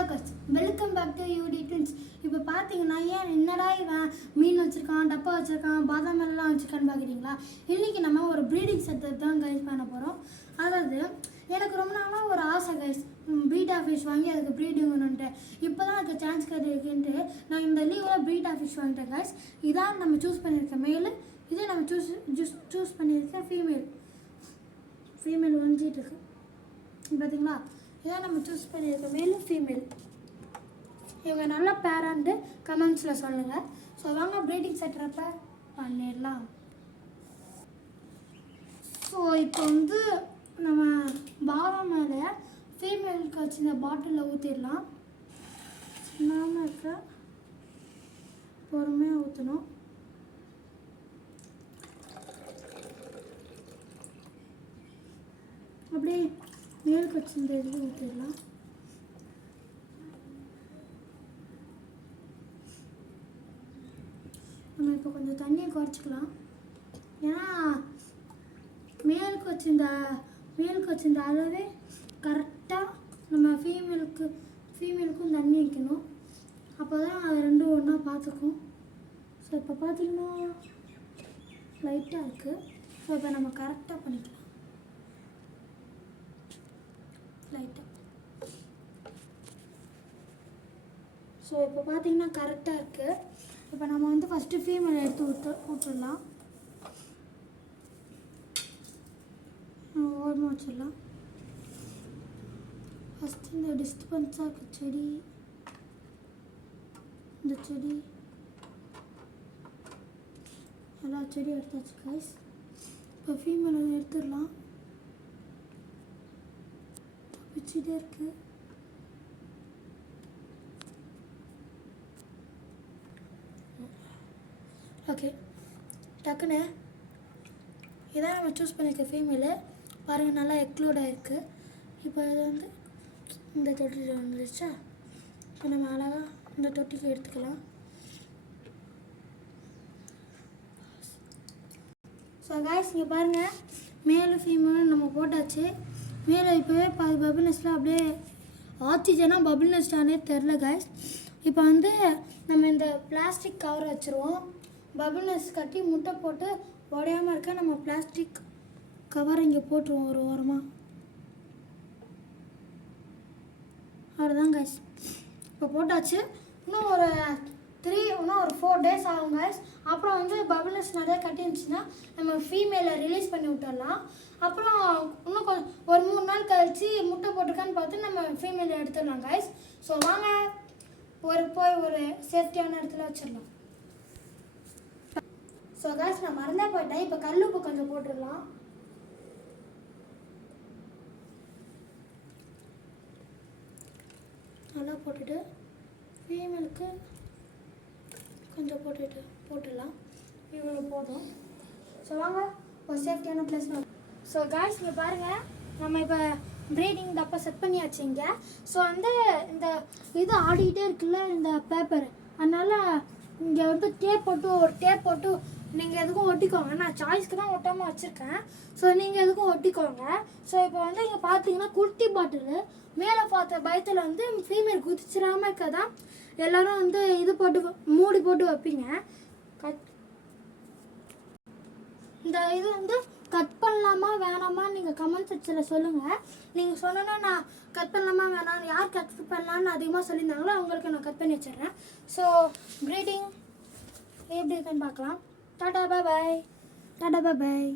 Hello கஸ் welcome back to யூடி twins. இப்போ பார்த்தீங்கன்னா என்னடா இவன் மீன் வச்சுருக்கான், டப்பா வச்சுருக்கான், பாதாம் எல்லாம் வச்சுருக்கான்னு பார்க்குறீங்களா? இன்றைக்கி நம்ம ஒரு ப்ரீடிங் செட்டப் தான் கைஸ் பண்ண போகிறோம். அதாவது எனக்கு ரொம்ப நாளாக ஒரு ஆசை கைஸ், பீட்டா ஃபிஷ் வாங்கி அதுக்கு ப்ரீடிங் வேணுன்ட்டு. இப்போ தான் அதுக்கு சான்ஸ் கிடைக்குன்ட்டு நான் இந்த லீவில் பீட்டா ஃபிஷ் வாங்கிட்டேன் கைஸ். இதான் நம்ம சூஸ் பண்ணியிருக்க மேல், இதே நம்ம சூஸ் பண்ணியிருக்க ஃபீமேல் வந்துட்டு இருக்கு பார்த்தீங்களா? இதான் நம்ம சூஸ் பண்ணியிருக்க மேல் ஃபீமேல். இவங்க நல்ல பேரான்ட்டு கமெண்ட்ஸில் சொல்லுங்கள். ஸோ வாங்க ப்ரீடிங் செட்டப்பை பண்ணிடலாம். ஸோ இப்போ வந்து நம்ம பாதாம் மேலே ஃபீமேலுக்கு வச்சு இந்த பாட்டிலில் ஊற்றிடலாம். சின்னமாக இருக்க பொறுமையாக ஊற்றணும். அப்படியே மேலுக்கு வச்சு இந்த இதில் ஊற்றிடலாம். நம்ம இப்போ கொஞ்சம் தண்ணியை குறைச்சிக்கலாம். ஏன்னா மேலுக்கு வச்சிருந்த அளவே கரெக்டாக நம்ம ஃபீமேலுக்கும் தண்ணி வைக்கணும். அப்போ தான் அது ரெண்டும் ஒன்றா பார்த்துக்கும். ஸோ இப்போ பார்த்தீங்கன்னா லைட்டாக இருக்குது. ஸோ இப்போ நம்ம கரெக்டாக பண்ணிக்கலாம். லைட்டாக ஸோ இப்போ பார்த்தீங்கன்னா கரெக்டாக இருக்குது. இப்போ நம்ம வந்து ஃபஸ்ட்டு ஃபீமேல் எடுத்து விட்டுடலாம். ஓரமாக வச்சிடலாம். ஃபஸ்ட்டு இந்த டிஸ்டர்பன்ஸாக இருக்க செடி, இந்த செடி எல்லா செடியும் எடுத்தாச்சு கைஸ். இப்போ ஃபீமேல் எடுத்துடலாம். பிச்சுட்டே இருக்கு. ஓகே, டக்குன்னு இதான் நம்ம சூஸ் பண்ணியிருக்க ஃபீமேலு. பாருங்கள், நல்லா எக்ளோட் ஆகிருக்கு. இப்போ இது வந்து இந்த தொட்டியில் வந்துருச்சா? இப்போ நம்ம அழகாக இந்த தொட்டிக்கு எடுத்துக்கலாம். ஸோ காய்ஸ் இங்கே பாருங்கள், மேலும் ஃபீமேலும் நம்ம போட்டாச்சு. மேலே இப்போவே பபிள் நெஸ்ட்டில் அப்படியே ஆக்சிஜனாக பபிள் நெஸ்டானே தெரில காய்ஸ். இப்போ வந்து நம்ம இந்த பிளாஸ்டிக் கவர் வச்சுருவோம். பபிள் நெஸ்ட் கட்டி முட்டை போட்டு உடையாமல் இருக்க நம்ம பிளாஸ்டிக் கவர் இங்கே போட்டுருவோம் ஒரு ஓரமாக. அவ்வளோதான் கைஸ், இப்போ போட்டாச்சு. இன்னும் ஒரு 4 days ஆகும் கைஸ். அப்புறம் வந்து பபிள் நெஸ்ட் நிறையா கட்டி இருந்துச்சுன்னா நம்ம ஃபீமேலை ரிலீஸ் பண்ணி விட்டுடலாம். அப்புறம் இன்னும் ஒரு 3 நாள் கழித்து முட்டை போட்டிருக்கான்னு பார்த்து நம்ம ஃபீமேலை எடுத்துடலாம் கைஸ். ஸோ வாங்க போய் ஒரு சேஃப்டியான இடத்துல வச்சிடலாம். ஸோ கைஸ் நான் மறந்தே போயிட்டேன். இப்போ கல்லுப்பு கொஞ்சம் போட்டுடலாம். நல்லா போட்டுட்டு ஃபீமேலுக்கு கொஞ்சம் போட்டுடலாம். இவ்வளோ போதும். ஸோ வாங்க ஒரு சேஃப்டியான பிளேஸ். ஸோ காய்ஸ் இங்கே பாருங்கள், நம்ம இப்போ ப்ரீடிங் டப்பா செட் பண்ணியாச்சு இங்கே. ஸோ வந்து இந்த இது ஆடிக்கிட்டே இருக்குல்ல இந்த பேப்பர், அதனால் இங்கே வந்து டேப் போட்டு நீங்கள் எதுக்கும் ஒட்டிக்கோங்க. நான் சாய்ஸ்க்கு தான் ஒட்டாமல் வச்சுருக்கேன். ஸோ நீங்கள் எதுக்கும் ஒட்டிக்கோங்க. ஸோ இப்போ வந்து இங்கே பார்த்தீங்கன்னா குட்டி பாட்டில் மேலே பார்த்த பயத்தில் வந்து ஃபீமேல் குதிச்சிடாமல் இருக்க தான் எல்லோரும் வந்து இது போட்டு மூடி போட்டு வைப்பீங்க. இந்த இது வந்து கட் பண்ணலாமா வேணாமா நீங்கள் கமெண்ட் செக்ஷனில் சொல்லுங்கள். நீங்கள் சொன்னோன்னா நான் கட் பண்ணலாமா வேணாம், யார் கட் பண்ணலான்னு அதிகமாக சொல்லியிருந்தாங்களோ அவங்களுக்கு நான் கட் பண்ணி வச்சிடுறேன். ஸோ ப்ரீடிங் எப்படி இருக்குன்னு பார்க்கலாம். டாடா பாய்.